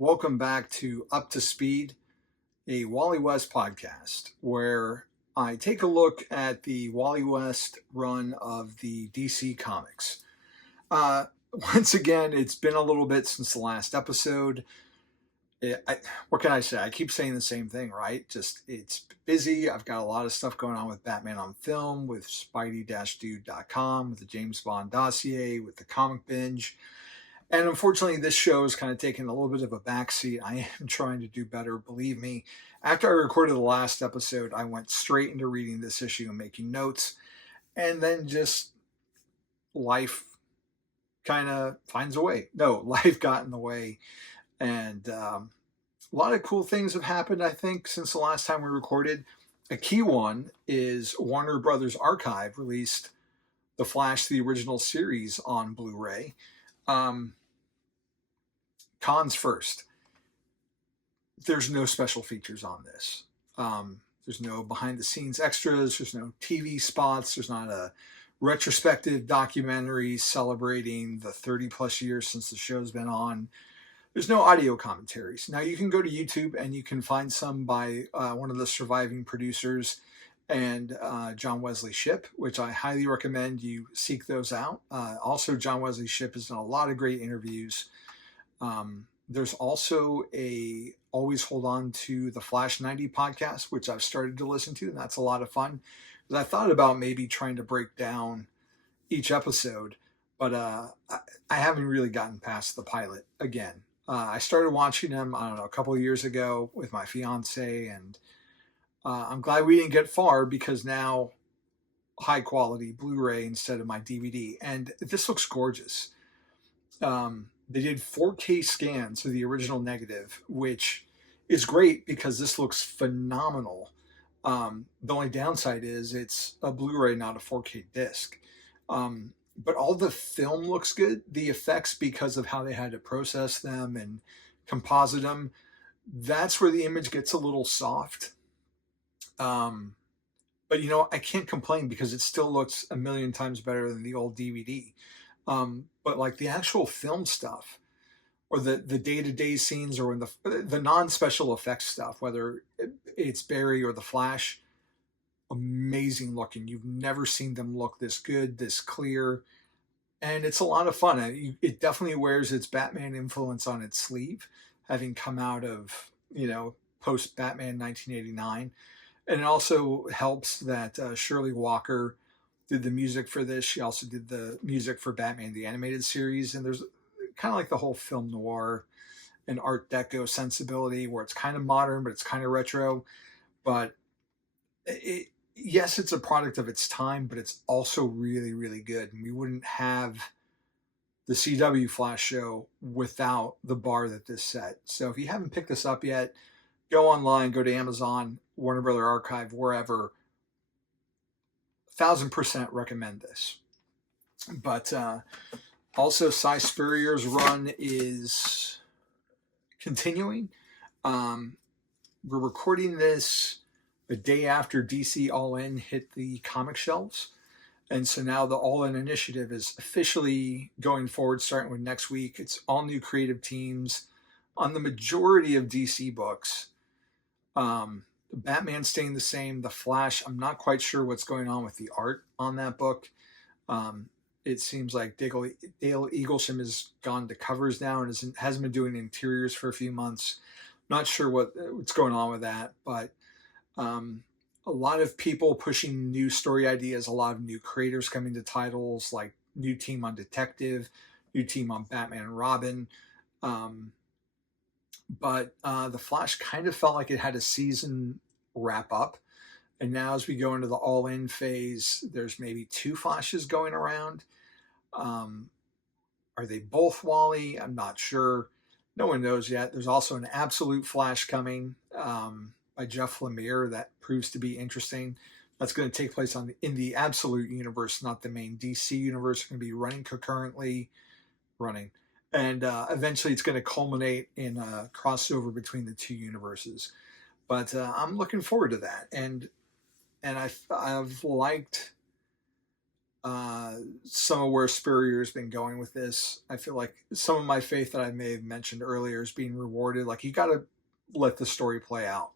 Welcome back to Up to Speed, a Wally West podcast, where I take a look at the Wally West run of the DC Comics. Uh, Once again, it's been a little bit since the last episode. What can I say? I keep saying the same thing, right? Just it's busy. I've got a lot of stuff going on with Batman on Film, with Spidey-Dude.com, with the James Bond dossier, with the Comic Binge. And unfortunately, this show is kind of taking a little bit of a backseat. I am trying to do better, believe me. After I recorded the last episode, I went straight into reading this issue and making notes. And then just life kind of finds a way. No, life got in the way. And a lot of cool things have happened, I think, since the last time we recorded. A key one is Warner Brothers Archive released The Flash, the original series, on Blu-ray. Cons first. There's no special features on this. There's no behind the scenes extras. There's no TV spots. There's not a retrospective documentary celebrating the 30 plus years since the show's been on. There's no audio commentaries. Now you can go to YouTube and you can find some by one of the surviving producers and John Wesley Shipp, which I highly recommend you seek those out. Also, John Wesley Shipp has done a lot of great interviews. There's also a Always Hold On to the Flash 90 podcast, which I've started to listen to, and that's a lot of fun. Because I thought about maybe trying to break down each episode, but I haven't really gotten past the pilot again. I started watching them, I don't know, a couple of years ago with my fiance, and I'm glad we didn't get far because now high quality Blu-ray instead of my DVD. And this looks gorgeous. They did 4K scans of the original negative, which is great because this looks phenomenal. The only downside is it's a Blu-ray, not a 4K disc. But all the film looks good. The effects, because of how they had to process them and composite them, that's where the image gets a little soft. But I can't complain because it still looks a million times better than the old DVD. But like the actual film stuff or the day-to-day scenes or when the non-special effects stuff, whether it's Barry or the Flash, amazing looking. You've never seen them look this good, this clear, and it's a lot of fun. It definitely wears its Batman influence on its sleeve, having come out of, post-Batman 1989. And it also helps that Shirley Walker did the music for this. She also did the music for Batman the Animated Series. And there's kind of like the whole film noir and Art Deco sensibility where it's kind of modern, but it's kind of retro. But yes, it's a product of its time, but it's also really, really good. And we wouldn't have the CW Flash show without the bar that this set. So if you haven't picked this up yet, go online, go to Amazon, Warner Brother Archive, wherever. 1000% recommend this. But also, Cy Spurrier's run is continuing. We're recording this the day after DC All In hit the comic shelves. And so now the All In initiative is officially going forward, starting with next week. It's all new creative teams on the majority of DC books. Batman staying the same. The Flash, I'm not quite sure what's going on with the art on that book. It seems like Dale Eaglesham has gone to covers now and hasn't been doing interiors for a few months. Not sure what's going on with that, but a lot of people pushing new story ideas, a lot of new creators coming to titles, like new team on Detective, new team on Batman and Robin. But the Flash kind of felt like it had a season wrap up. And now as we go into the all-in phase, there's maybe 2 Flashes going around. Are they both Wally? I'm not sure. No one knows yet. There's also an Absolute Flash coming by Jeff Lemire that proves to be interesting. That's going to take place in the Absolute universe, not the main DC universe. It's going to be running concurrently. And eventually it's going to culminate in a crossover between the 2 universes. But I'm looking forward to that. And I've liked some of where Spurrier's been going with this. I feel like some of my faith that I may have mentioned earlier is being rewarded. Like, you got to let the story play out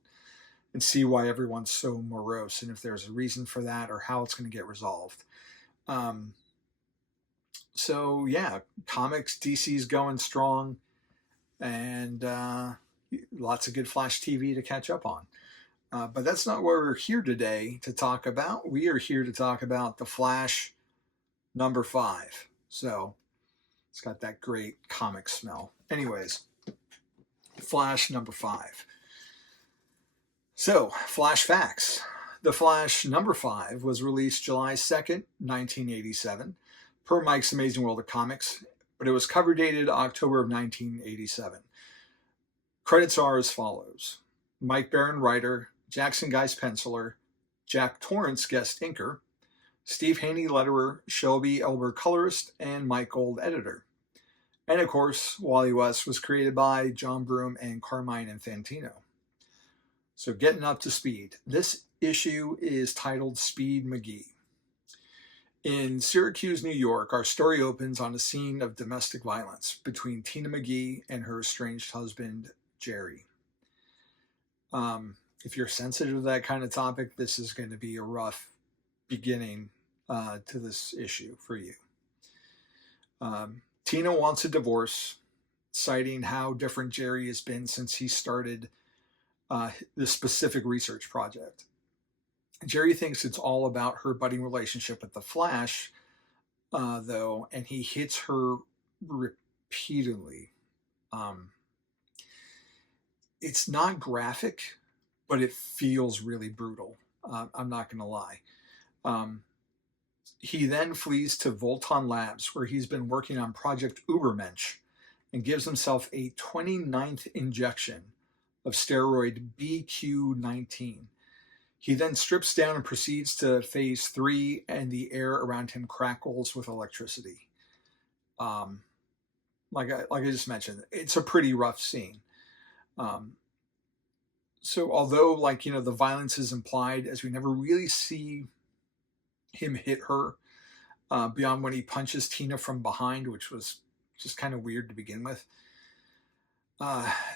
and see why everyone's so morose, and if there's a reason for that or how it's going to get resolved. Um, so yeah, comics, DC's going strong, and lots of good Flash TV to catch up on. But that's not what we're here today to talk about. We are here to talk about The Flash #5. So it's got that great comic smell. Anyways, Flash #5. So, Flash facts. The Flash #5 was released July 2nd, 1987, per Mike's Amazing World of Comics, but it was cover dated October of 1987. Credits are as follows: Mike Barron, writer; Jackson Geist, penciler; Jack Torrance, guest inker; Steve Haney, letterer; Shelby Elber, colorist; and Mike Gold, editor. And of course, Wally West was created by John Broome and Carmine Infantino. So, getting up to speed. This issue is titled Speed McGee. In Syracuse, New York, our story opens on a scene of domestic violence between Tina McGee and her estranged husband, Jerry. If you're sensitive to that kind of topic, this is going to be a rough beginning to this issue for you. Tina wants a divorce, citing how different Jerry has been since he started this specific research project. Jerry thinks it's all about her budding relationship with the Flash, though, and he hits her repeatedly. It's not graphic, but it feels really brutal. I'm not going to lie. He then flees to Volton Labs, where he's been working on Project Ubermensch, and gives himself a 29th injection of steroid BQ19. He then strips down and proceeds to phase 3, and the air around him crackles with electricity. Like I just mentioned, it's a pretty rough scene. So although, the violence is implied, as we never really see him hit her beyond when he punches Tina from behind, which was just kind of weird to begin with.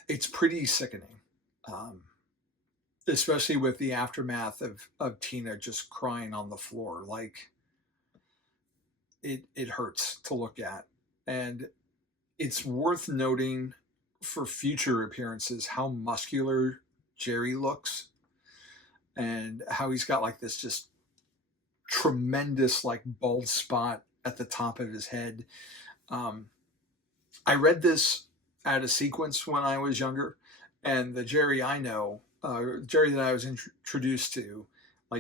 It's pretty sickening, especially with the aftermath of Tina just crying on the floor. Like, it hurts to look at. And it's worth noting for future appearances how muscular Jerry looks, and how he's got this just tremendous bald spot at the top of his head. I read this at a sequence when I was younger, and the Jerry I know, Jerry that I was introduced to,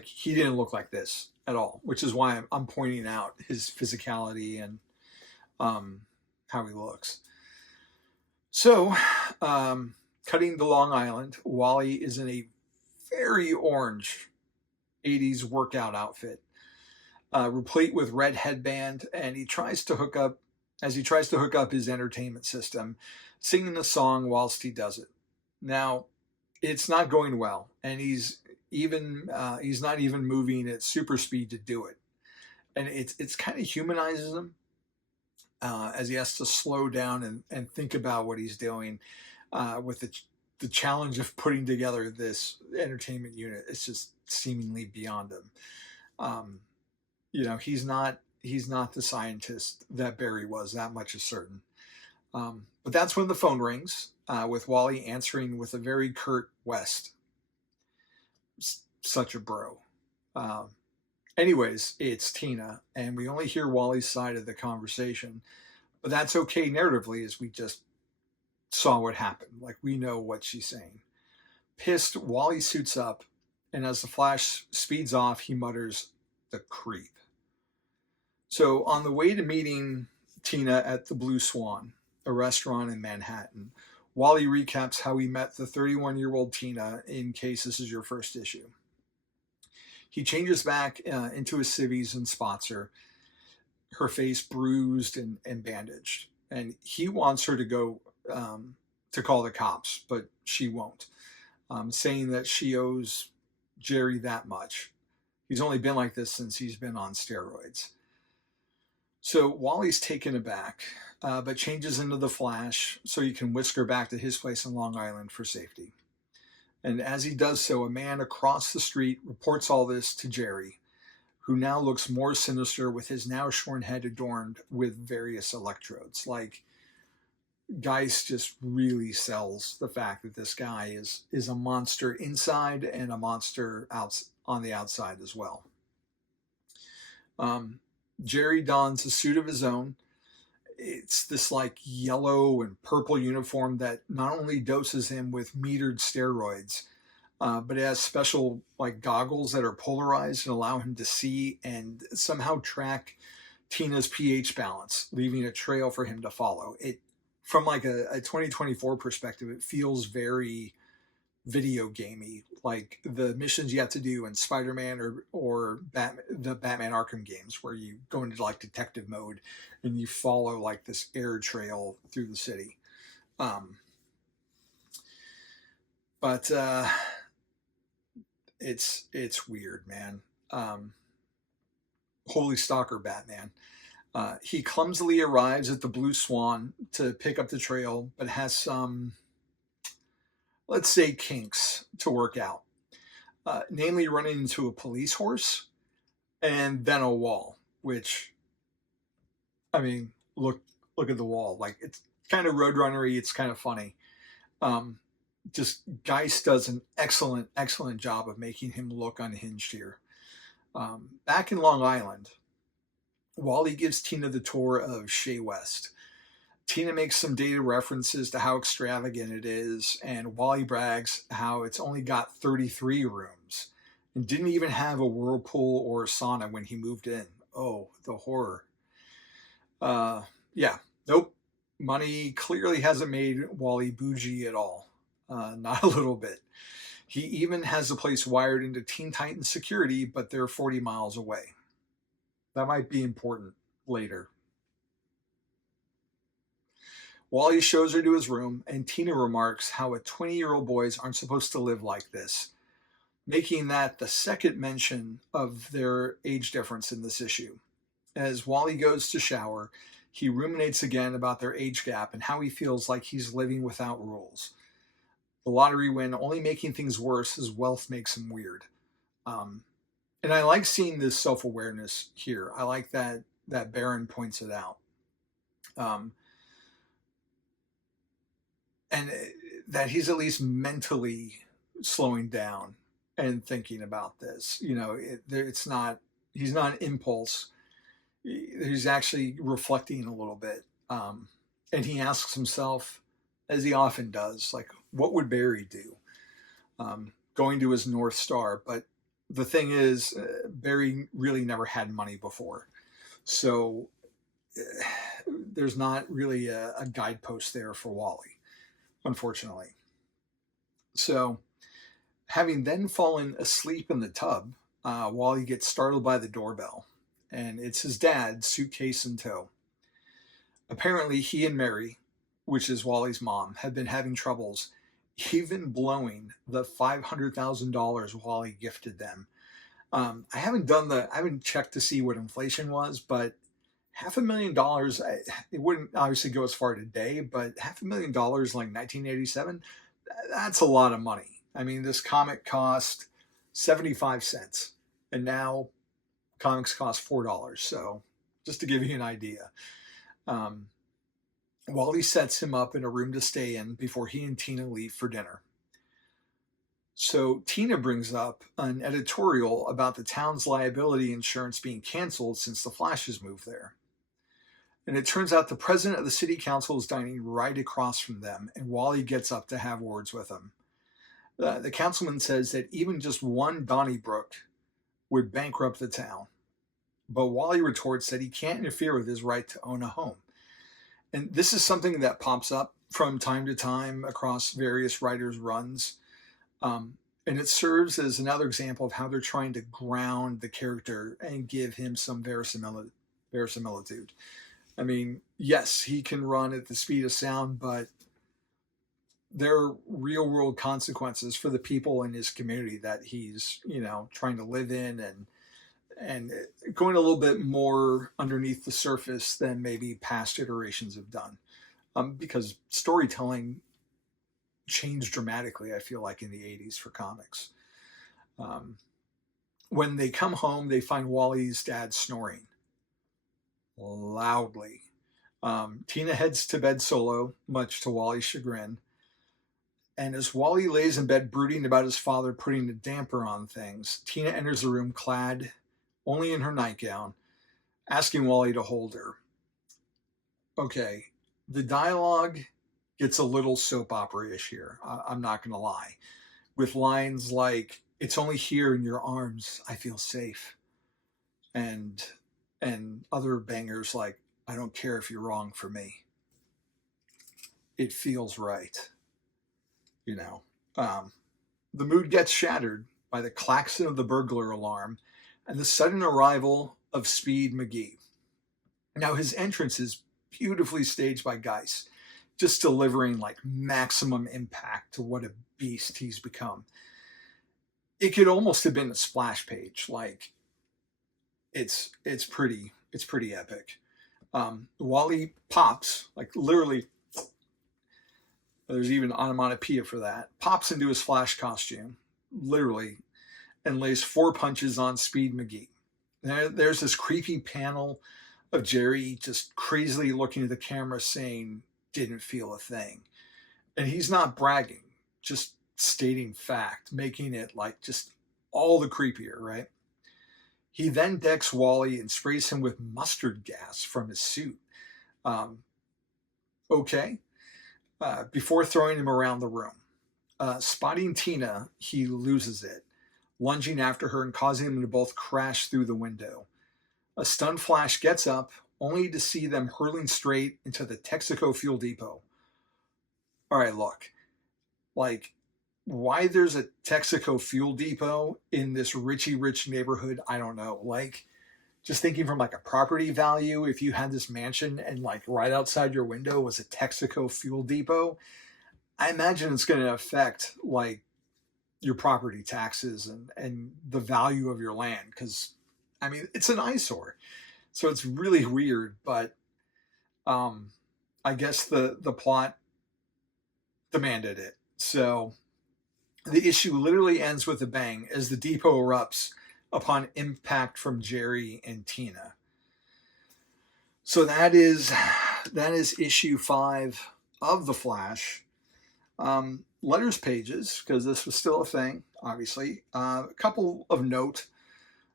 he didn't look like this at all, which is why I'm pointing out his physicality and how he looks. So, cutting to Long Island, Wally is in a very orange 80s workout outfit, replete with red headband, and he tries to hook up his entertainment system, singing a song whilst he does it. Now, it's not going well, and he's not even moving at super speed to do it, and it's kind of humanizes him as he has to slow down and think about what he's doing with the challenge of putting together this entertainment unit. It's just seemingly beyond him. He's not the scientist that Barry was. That much is certain. But that's when the phone rings, with Wally answering with a very curt West. Such a bro. Anyways, it's Tina, and we only hear Wally's side of the conversation, but that's okay narratively, as we just saw what happened. We know what she's saying. Pissed, Wally suits up, and as the Flash speeds off, he mutters, "The creep." So on the way to meeting Tina at the Blue Swan, a restaurant in Manhattan, Wally recaps how he met the 31-year-old Tina, in case this is your first issue. He changes back into his civvies and spots her face bruised and bandaged. And he wants her to go to call the cops, but she won't, saying that she owes Jerry that much. He's only been like this since he's been on steroids. So Wally's taken aback, but changes into the Flash so he can whisk her back to his place in Long Island for safety. And as he does so, a man across the street reports all this to Jerry, who now looks more sinister with his now shorn head adorned with various electrodes. Like, Geist just really sells the fact that this guy is a monster inside and a monster out on the outside as well. Jerry dons a suit of his own. It's this like yellow and purple uniform that not only doses him with metered steroids, but it has special like goggles that are polarized and allow him to see and somehow track Tina's pH balance, leaving a trail for him to follow. It from like a 2024 perspective, it feels very video gamey, like the missions you have to do in Spider-Man or the Batman Arkham games, where you go into like detective mode and you follow like this air trail through the city. But it's weird, man. Holy stalker, Batman. He clumsily arrives at the Blue Swan to pick up the trail, but has some, let's say, kinks to work out. Namely running into a police horse and then a wall, which, I mean, look at the wall. Like, it's kind of Roadrunner-y. It's kind of funny. Just Geist does an excellent job of making him look unhinged here. Back in Long Island, Wally gives Tina the tour of Shea West. Tina makes some dated references to how extravagant it is, and Wally brags how it's only got 33 rooms and didn't even have a whirlpool or a sauna when he moved in. Oh, the horror. Yeah, nope. Money clearly hasn't made Wally bougie at all. Not a little bit. He even has a place wired into Teen Titans security, but they're 40 miles away. That might be important later. Wally shows her to his room, and Tina remarks how a 20-year-old boys aren't supposed to live like this, making that the second mention of their age difference in this issue. As Wally goes to shower, he ruminates again about their age gap and how he feels like he's living without rules. The lottery win only making things worse as wealth makes him weird. And I like seeing this self-awareness here. I like that Baron points it out. And that he's at least mentally slowing down and thinking about this. You know, he's not an impulse. He's actually reflecting a little bit. And he asks himself, as he often does, like, what would Barry do? Going to his North Star. But the thing is, Barry really never had money before. So there's not really a guidepost there for Wally, unfortunately. So having then fallen asleep in the tub, Wally gets startled by the doorbell. And it's his dad, suitcase in tow. Apparently, he and Mary, which is Wally's mom, had been having troubles even blowing the $500,000 Wally gifted them. I haven't checked to see what inflation was, but $500,000, it wouldn't obviously go as far today, but $500,000 like 1987, that's a lot of money. I mean, this comic cost 75 cents, and now comics cost $4. So just to give you an idea. Wally sets him up in a room to stay in before he and Tina leave for dinner. So Tina brings up an editorial about the town's liability insurance being canceled since the Flashes moved there. And it turns out the president of the city council is dining right across from them, and Wally gets up to have words with him. The councilman says that even just one Donnybrook would bankrupt the town. But Wally retorts that he can't interfere with his right to own a home. And this is something that pops up from time to time across various writers' runs. And it serves as another example of how they're trying to ground the character and give him some verisimilitude. I mean, yes, he can run at the speed of sound, but there are real world consequences for the people in his community that he's, trying to live in. and going a little bit more underneath the surface than maybe past iterations have done. Because storytelling changed dramatically, I feel like, in the 80s for comics. Um, when they come home, they find Wally's dad snoring loudly. Tina heads to bed solo, much to Wally's chagrin. And as Wally lays in bed brooding about his father putting a damper on things, Tina enters the room clad only in her nightgown, asking Wally to hold her. Okay, the dialogue gets a little soap opera-ish here. I'm not going to lie. With lines like, "It's only here in your arms I feel safe," and other bangers like, "I don't care if you're wrong for me." It feels right, you know. The mood gets shattered by the klaxon of the burglar alarm and the sudden arrival of Speed McGee. Now, his entrance is beautifully staged by Geis, just delivering like maximum impact to what a beast he's become. It could almost have been a splash page. Like, it's pretty epic. Wally pops, like literally, there's even onomatopoeia for that, pops into his Flash costume, literally, and lays 4 punches on Speed McGee. There's this creepy panel of Jerry just crazily looking at the camera saying, "Didn't feel a thing." And he's not bragging, just stating fact, making it like just all the creepier, right? He then decks Wally and sprays him with mustard gas from his suit. Okay. Before throwing him around the room. Spotting Tina, he loses it, lunging after her and causing them to both crash through the window. A stunned Flash gets up, only to see them hurling straight into the Texaco fuel depot. All right, look, like, why there's a Texaco fuel depot in this Richie Rich neighborhood, I don't know. Like, just thinking from like a property value, if you had this mansion and like right outside your window was a Texaco fuel depot, I imagine it's going to affect like your property taxes and the value of your land. Because, I mean, it's an eyesore. So it's really weird, but I guess the plot demanded it. So the issue literally ends with a bang as the depot erupts upon impact from Jerry and Tina. So that is issue 5 of The Flash. Letters pages, because this was still a thing, obviously. A couple of note,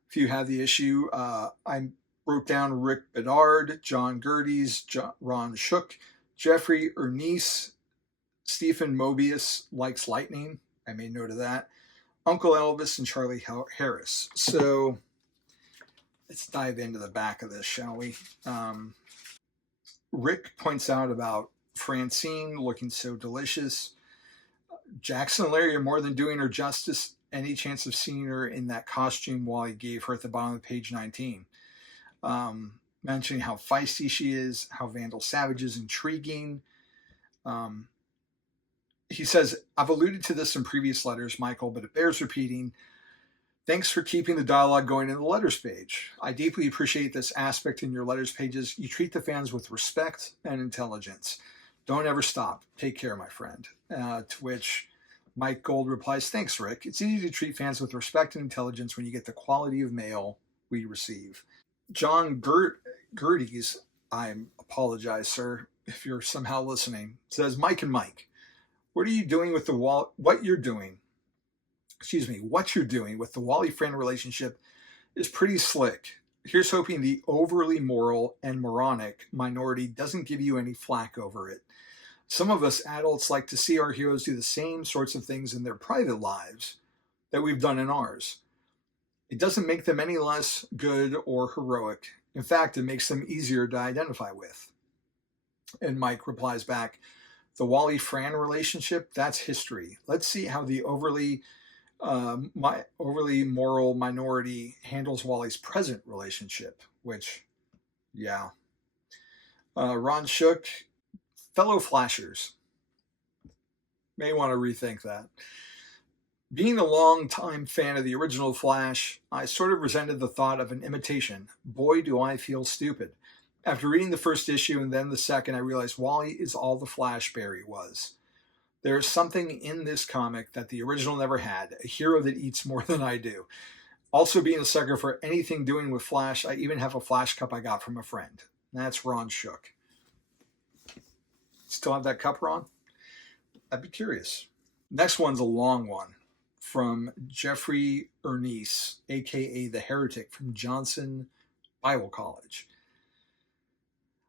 if you have the issue. I wrote down Rick Bedard, John Gerdes, Ron Shook, Jeffrey Ernest, Stephen Mobius likes lightning. I made note of that. Uncle Elvis and Charlie Harris. So let's dive into the back of this, shall we? Rick points out about Francine looking so delicious. Jackson and Larry are more than doing her justice. Any chance of seeing her in that costume Wally gave her at the bottom of page 19. Mentioning how feisty she is, how Vandal Savage is intriguing. He says, "I've alluded to this in previous letters, Michael, but it bears repeating. Thanks for keeping the dialogue going in the letters page. I deeply appreciate this aspect in your letters pages. You treat the fans with respect and intelligence. Don't ever stop. Take care, my friend." To which Mike Gold replies, "Thanks, Rick. It's easy to treat fans with respect and intelligence when you get the quality of mail we receive." John Gerdes, I apologize, sir, if you're somehow listening, says, "Mike and Mike, what you're doing with the Wally-Fran relationship is pretty slick. Here's hoping the overly moral and moronic minority doesn't give you any flack over it. Some of us adults like to see our heroes do the same sorts of things in their private lives that we've done in ours. It doesn't make them any less good or heroic. In fact, it makes them easier to identify with." And Mike replies back, "The Wally-Fran relationship, that's history. Let's see how the overly moral minority handles Wally's present relationship," which, yeah. Ron Shook, "Fellow Flashers, may want to rethink that. Being a long-time fan of the original Flash, I sort of resented the thought of an imitation. Boy, do I feel stupid. After reading the first issue and then the second, I realized Wally is all the Flash Barry was. There is something in this comic that the original never had, a hero that eats more than I do. Also, being a sucker for anything doing with Flash, I even have a Flash cup I got from a friend. That's Ron Shook. Still have that cup, Ron? I'd be curious. Next one's a long one from Jeffrey Ernest, aka The Heretic from Johnson Bible College.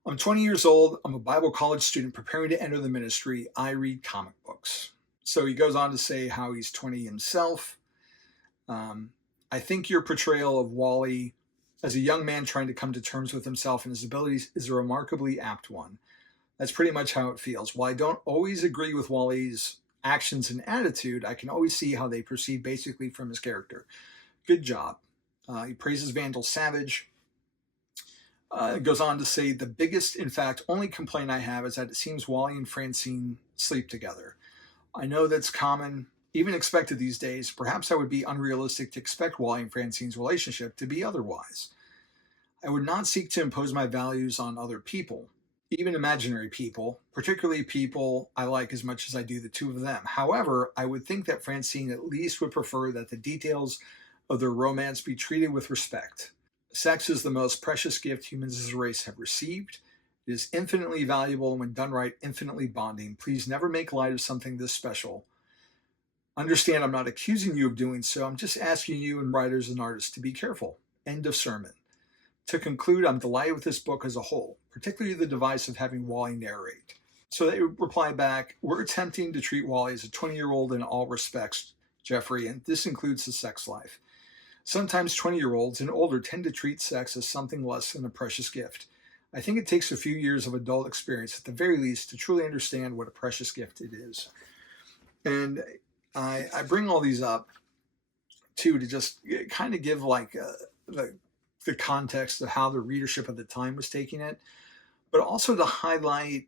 I'm 20 years old. I'm a Bible college student preparing to enter the ministry. I read comic books. So he goes on to say how he's 20 himself. I think your portrayal of Wally as a young man trying to come to terms with himself and his abilities is a remarkably apt one. That's pretty much how it feels. While I don't always agree with Wally's actions and attitude, I can always see how they proceed basically from his character. Good job. He praises Vandal Savage. Goes on to say, the biggest, in fact, only complaint I have is that it seems Wally and Francine sleep together. I know that's common, even expected these days. Perhaps I would be unrealistic to expect Wally and Francine's relationship to be otherwise. I would not seek to impose my values on other people, even imaginary people, particularly people I like as much as I do the two of them. However, I would think that Francine at least would prefer that the details of their romance be treated with respect. Sex is the most precious gift humans as a race have received. It is infinitely valuable and when done right, infinitely bonding. Please never make light of something this special. Understand I'm not accusing you of doing so. I'm just asking you and writers and artists to be careful. End of sermon. To conclude, I'm delighted with this book as a whole, particularly the device of having Wally narrate. So they reply back, we're attempting to treat Wally as a 20-year-old in all respects, Jeffrey, and this includes his sex life. Sometimes 20-year-olds and older tend to treat sex as something less than a precious gift. I think it takes a few years of adult experience, at the very least, to truly understand what a precious gift it is. And I bring all these up, too, to just kind of give like the context of how the readership of the time was taking it, but also to highlight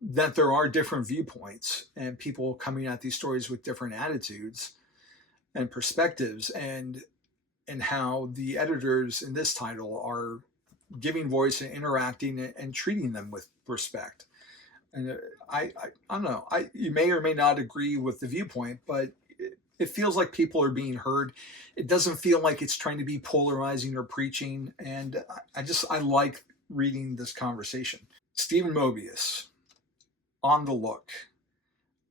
that there are different viewpoints and people coming at these stories with different attitudes and perspectives, and how the editors in this title are giving voice and interacting and treating them with respect. And I don't know. You may or may not agree with the viewpoint, but it feels like people are being heard. It doesn't feel like it's trying to be polarizing or preaching. And I like reading this conversation. Stephen Mobius, On the Look.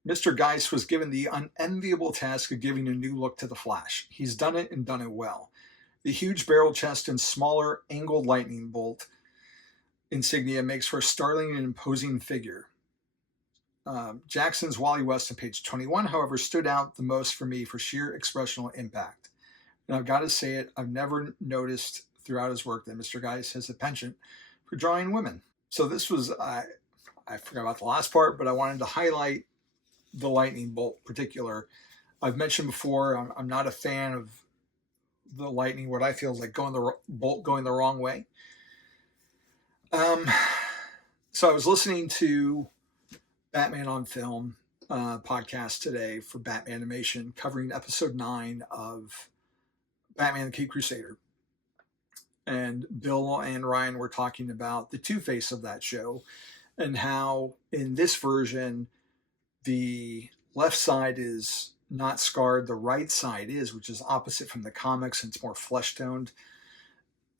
Mr. Geist was given the unenviable task of giving a new look to the Flash. He's done it and done it well. The huge barrel chest and smaller angled lightning bolt insignia makes for a startling and imposing figure. Jackson's Wally West on page 21, however, stood out the most for me for sheer expressional impact. And I've got to say it, I've never noticed throughout his work that Mr. Geist has a penchant for drawing women. So this was, I forgot about the last part, but I wanted to highlight the lightning bolt in particular. I've mentioned before, I'm not a fan of the lightning, what I feel is like bolt going the wrong way. So I was listening to Batman on Film podcast today for Batman Animation, covering episode 9 of Batman the Caped Crusader. And Bill and Ryan were talking about the Two-Face of that show and how in this version, the left side is not scarred, the right side is, which is opposite from the comics, and it's more flesh-toned.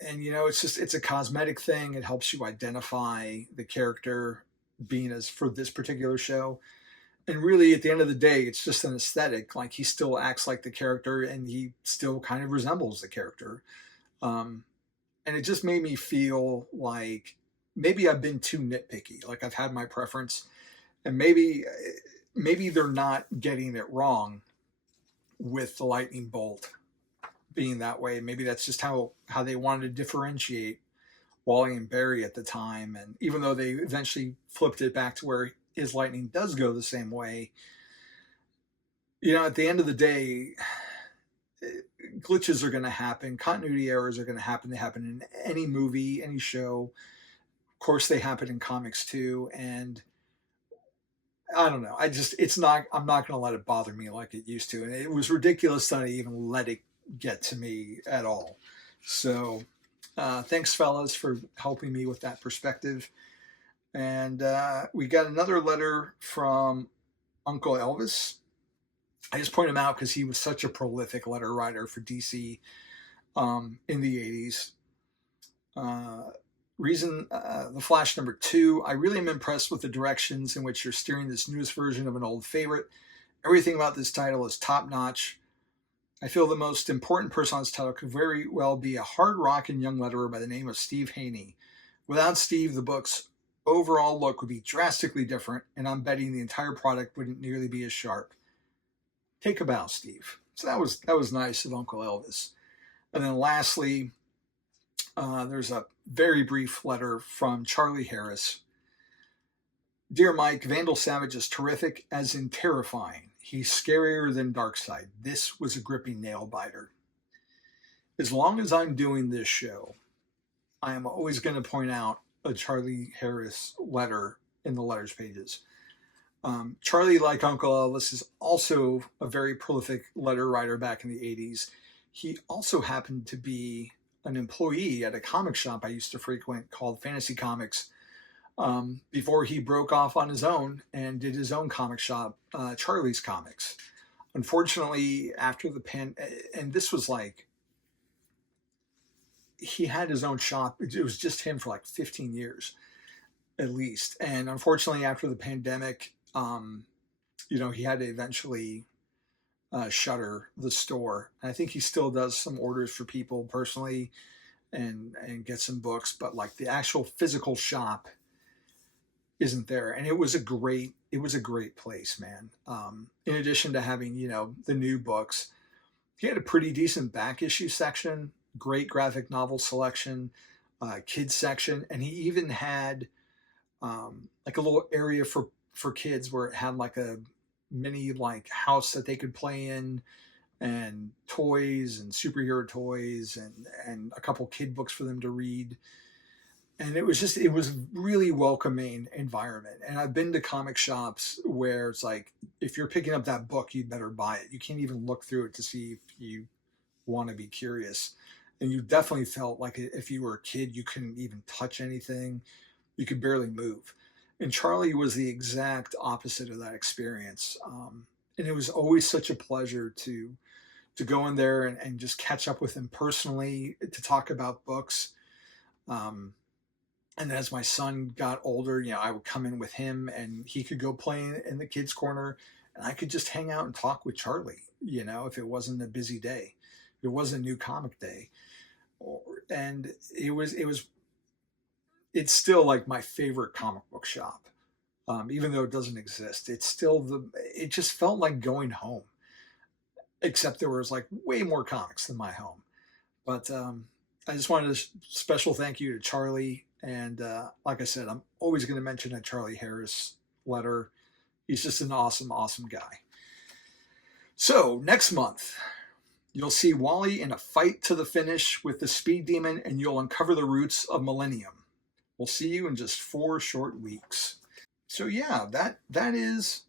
And, it's a cosmetic thing. It helps you identify the character being as for this particular show. And really, at the end of the day, it's just an aesthetic. Like, he still acts like the character, and he still kind of resembles the character. And it just made me feel like maybe I've been too nitpicky. Like, I've had my preference, and maybe they're not getting it wrong with the lightning bolt being that way. Maybe that's just how they wanted to differentiate Wally and Barry at the time. And even though they eventually flipped it back to where his lightning does go the same way, at the end of the day, glitches are going to happen. Continuity errors are going to happen. They happen in any movie, any show. Of course, they happen in comics too. And I don't know. I'm not going to let it bother me like it used to. And it was ridiculous that I even let it get to me at all. So thanks, fellas, for helping me with that perspective. And we got another letter from Uncle Elvis. I just point him out because he was such a prolific letter writer for DC in the 80s. The Flash #2. I really am impressed with the directions in which you're steering this newest version of an old favorite. Everything about this title is top notch. I feel the most important person on this title could very well be a hard rockin' young letterer by the name of Steve Haney. Without Steve, the book's overall look would be drastically different, and I'm betting the entire product wouldn't nearly be as sharp. Take a bow, Steve. So that was nice of Uncle Elvis. And then lastly, there's a very brief letter from Charlie Harris. Dear Mike, Vandal Savage is terrific, as in terrifying. He's scarier than Darkseid. This was a gripping nail biter. As long as I'm doing this show, I am always going to point out a Charlie Harris letter in the letters pages. Charlie, like Uncle Elvis, is also a very prolific letter writer back in the 80s. He also happened to be an employee at a comic shop I used to frequent called Fantasy Comics before he broke off on his own and did his own comic shop, Charlie's Comics. Unfortunately, after the and this was like, he had his own shop. It was just him for like 15 years at least. And unfortunately, after the pandemic, he had to eventually shutter the store. And I think he still does some orders for people personally and get some books, but like the actual physical shop isn't there. And it was a great place, man. In addition to having, the new books, he had a pretty decent back issue section, great graphic novel selection, kids section. And he even had like a little area for kids where it had like a mini like house that they could play in, and toys and superhero toys and a couple kid books for them to read. And it was really welcoming environment. And I've been to comic shops where it's like, if you're picking up that book, you better buy it. You can't even look through it to see if you want to be curious. And you definitely felt like if you were a kid, you couldn't even touch anything. You could barely move. And Charlie was the exact opposite of that experience. And it was always such a pleasure to go in there and just catch up with him personally, to talk about books. And as my son got older, I would come in with him and he could go play in the kids' corner, and I could just hang out and talk with Charlie, if it wasn't a busy day, if it wasn't a new comic day. And it's still like my favorite comic book shop. Even though it doesn't exist, it just felt like going home, except there was like way more comics than my home. But I just wanted a special thank you to Charlie. And like I said, I'm always going to mention a Charlie Harris letter. He's just an awesome, awesome guy. So next month, you'll see Wally in a fight to the finish with the Speed Demon, and you'll uncover the roots of Millennium. We'll see you in just 4 short weeks. So yeah, that is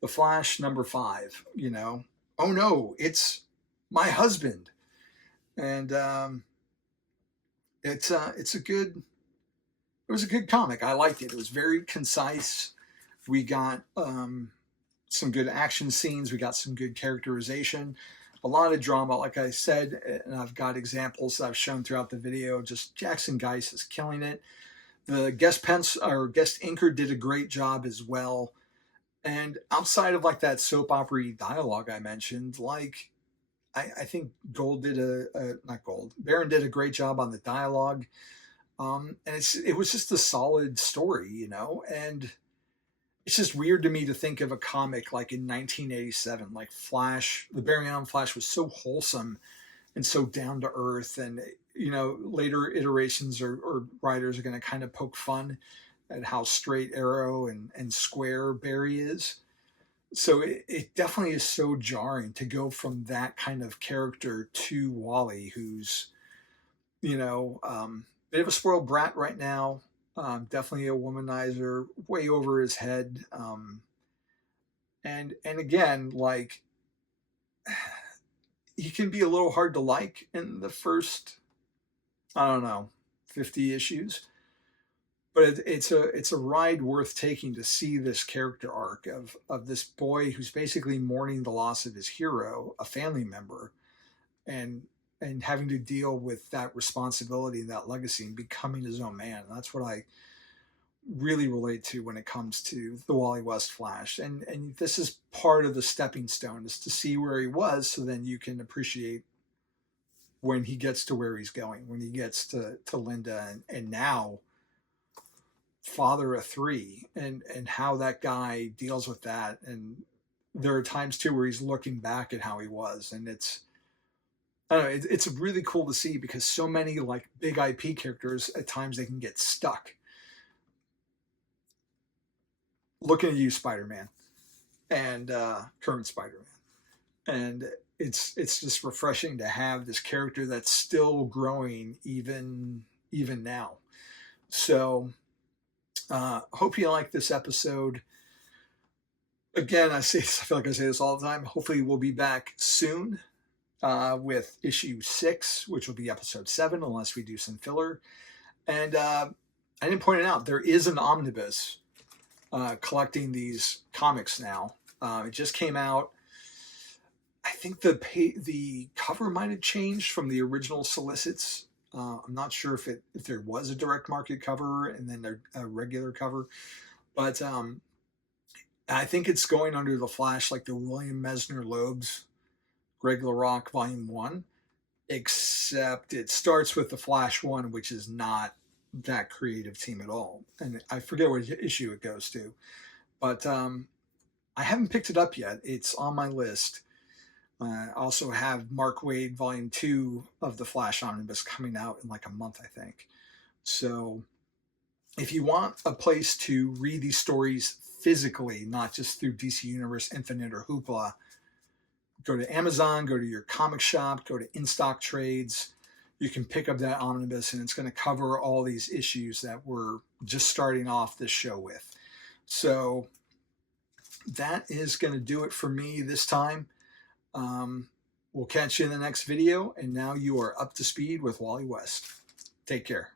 the Flash #5. Oh no, it's my husband, and it was a good comic. I liked it. It was very concise. We got some good action scenes. We got some good characterization. A lot of drama, like I said, and I've got examples that I've shown throughout the video. Just Jackson Geis is killing it. The guest inker did a great job as well. And outside of like that soap opera dialogue I mentioned, like I think Baron did a great job on the dialogue. And it was just a solid story, and it's just weird to me to think of a comic like in 1987, like Flash, the Barry Allen Flash was so wholesome and so down to earth. And, later iterations or writers are going to kind of poke fun at how straight arrow and square Barry is. So it definitely is so jarring to go from that kind of character to Wally, who's, bit of a spoiled brat right now. Definitely a womanizer, way over his head. And again, like, he can be a little hard to like in the first, I don't know, 50 issues, but it's a ride worth taking to see this character arc of this boy who's basically mourning the loss of his hero, a family member, and having to deal with that responsibility, that legacy, and becoming his own man. That's what I really relate to when it comes to the Wally West Flash. And this is part of the stepping stone, is to see where he was, so then you can appreciate when he gets to where he's going, when he gets to Linda, and now father of three, and how that guy deals with that. And there are times too where he's looking back at how he was, and it's, I don't know, it's really cool to see, because so many like big IP characters, at times they can get stuck. Looking at you, Spider-Man, and current Spider-Man, and it's just refreshing to have this character that's still growing even now. So hope you like this episode. Again, I feel like I say this all the time. Hopefully we'll be back soon with issue 6, which will be episode 7, unless we do some filler. And I didn't point it out, there is an omnibus collecting these comics now. It just came out. I think the cover might have changed from the original solicits. I'm not sure if there was a direct market cover and then a regular cover, but I think it's going under the Flash, like the William Mesner Loeb's Greg LaRocque Volume 1, except it starts with the Flash 1, which is not that creative team at all. And I forget what issue it goes to, but I haven't picked it up yet. It's on my list. I also have Mark Waid Volume 2 of the Flash Omnibus coming out in like a month, I think. So if you want a place to read these stories physically, not just through DC Universe Infinite or Hoopla, go to Amazon, go to your comic shop, go to In-Stock Trades. You can pick up that omnibus, and it's going to cover all these issues that we're just starting off this show with. So that is going to do it for me this time. We'll catch you in the next video, and now you are up to speed with Wally West. Take care.